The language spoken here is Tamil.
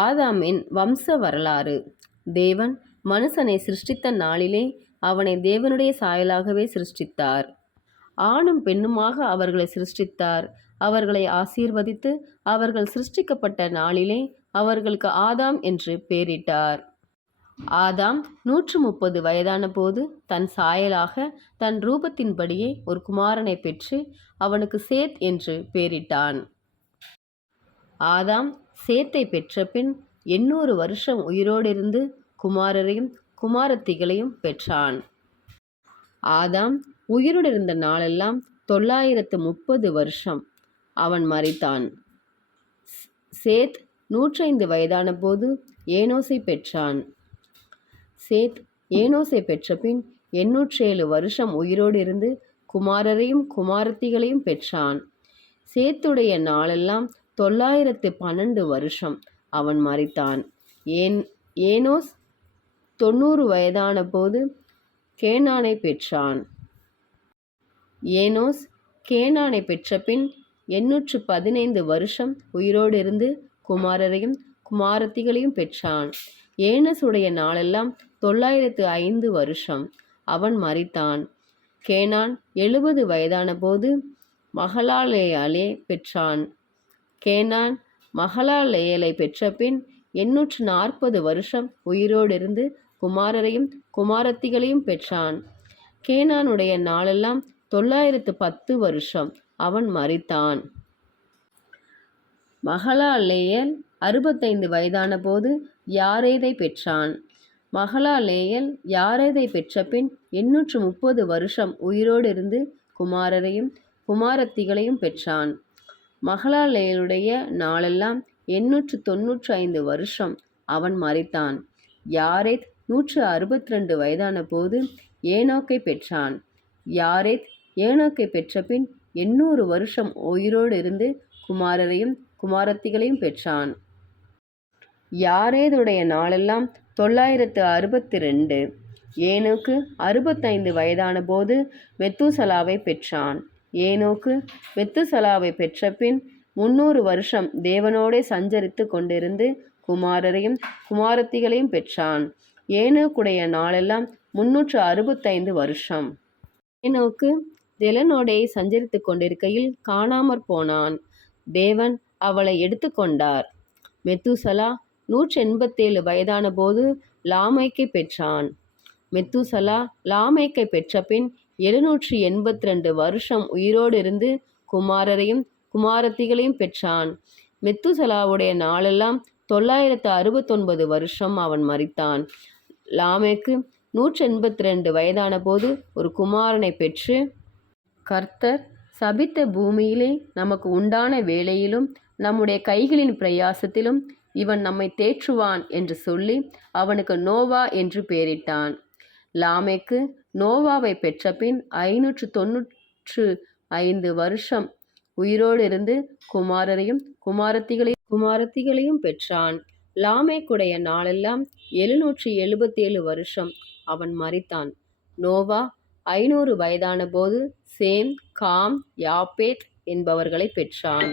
ஆதாமின் வம்ச வரலாறு. தேவன் மனுஷனை சிருஷ்டித்த நாளிலே அவனை தேவனுடைய சாயலாகவே சிருஷ்டித்தார். ஆணும் பெண்ணுமாக அவர்களை சிருஷ்டித்தார். அவர்களை ஆசீர்வதித்து அவர்கள் சிருஷ்டிக்கப்பட்ட நாளிலே அவர்களுக்கு ஆதாம் என்று பெயரிட்டார். ஆதாம் 130 வயதான போது தன் சாயலாக தன் ரூபத்தின்படியே ஒரு குமாரனை பெற்று அவனுக்கு சேத் என்று பெயரிட்டான். ஆதாம் சேத்தை பெற்ற பின் 800 வருஷம் உயிரோடிருந்து குமாரரையும் குமாரத்திகளையும் பெற்றான். ஆதாம் உயிரோடிருந்த நாளெல்லாம் 930 வருஷம். அவன் மரித்தான். சேத் 105 வயதான போது ஏனோசை பெற்றான். சேத் ஏனோசை பெற்ற பின் 807 வருஷம் உயிரோடு இருந்து குமாரரையும் குமாரத்திகளையும் பெற்றான். சேத்துடைய நாளெல்லாம் 912 வருஷம். அவன் மரித்தான். ஏனோஸ் 90 வயதான போது கேனானை பெற்றான். ஏனோஸ் கேனானை பெற்ற பின் 815 வருஷம் உயிரோடு இருந்து குமாரரையும் குமாரத்திகளையும் பெற்றான். ஏனோசுடைய நாளெல்லாம் 905 வருஷம். அவன் மரித்தான். கேனான் 70 வயதான போது மகலாலேயாலே பெற்றான். கேனான் மகலாலேயலை பெற்ற பின் 840 வருஷம் உயிரோடு இருந்து குமாரரையும் குமாரத்திகளையும் பெற்றான். கேனானுடைய நாளெல்லாம் 910 வருஷம். அவன் மரித்தான். மகலாலேயல் 65 வயதான போது யாரேதை பெற்றான். மகலாலேயல் யாரேதை பெற்ற பின் 830 வருஷம் உயிரோடு இருந்து குமாரரையும் குமாரத்திகளையும் பெற்றான். மகலாலேயலுடைய நாளெல்லாம் 895 வருஷம். அவன் மரித்தான். யாரேத் 162 வயதான போது ஏனோக்கை பெற்றான். யாரேத் ஏனோக்கை பெற்ற பின் 800 வருஷம் உயிரோடு இருந்து குமாரரையும் குமாரத்திகளையும் பெற்றான். யாரேதுடைய நாளெல்லாம் 962. ஏனோக்கு 65 வயதான போது மெத்துசலாவை பெற்றான். ஏனோக்கு மெத்துசலாவை பெற்ற பின் 300 வருஷம் தேவனோடே சஞ்சரித்து கொண்டிருந்து குமாரரையும் குமாரத்திகளையும் பெற்றான். ஏனோக்குடைய நாளெல்லாம் 365 வருஷம். ஏனோக்கு தேவனோடே சஞ்சரித்து கொண்டிருக்கையில் காணாமற் போனான். தேவன் அவளை எடுத்து கொண்டார். மெத்துசலா 187 வயதான போது லாமேக்கை பெற்றான். மெத்துசலா லாமேக்கை பெற்ற பின் 782 வருஷம் உயிரோடு இருந்து குமாரரையும் குமாரத்திகளையும் பெற்றான். மெத்துசலாவுடைய நாளெல்லாம் 969 வருஷம். அவன் மரித்தான். லாமேக்கு 182 வயதான போது ஒரு குமாரனை பெற்று, கர்த்தர் சபித்த பூமியிலே நமக்கு உண்டான வேளையிலும் நம்முடைய கைகளின் பிரயாசத்திலும் இவன் நம்மை தேற்றுவான் என்று சொல்லி அவனுக்கு நோவா என்று பெயரிட்டான். லாமேக்கு நோவாவை பெற்ற பின் 595 வருஷம் உயிரோடு இருந்து குமாரரையும் குமாரத்திகளையும் பெற்றான். லாமேக்குடைய நாளெல்லாம் 777 வருஷம். அவன் மரித்தான். நோவா 500 வயதான போது சேம், காம், யாப்பேத் என்பவர்களை பெற்றான்.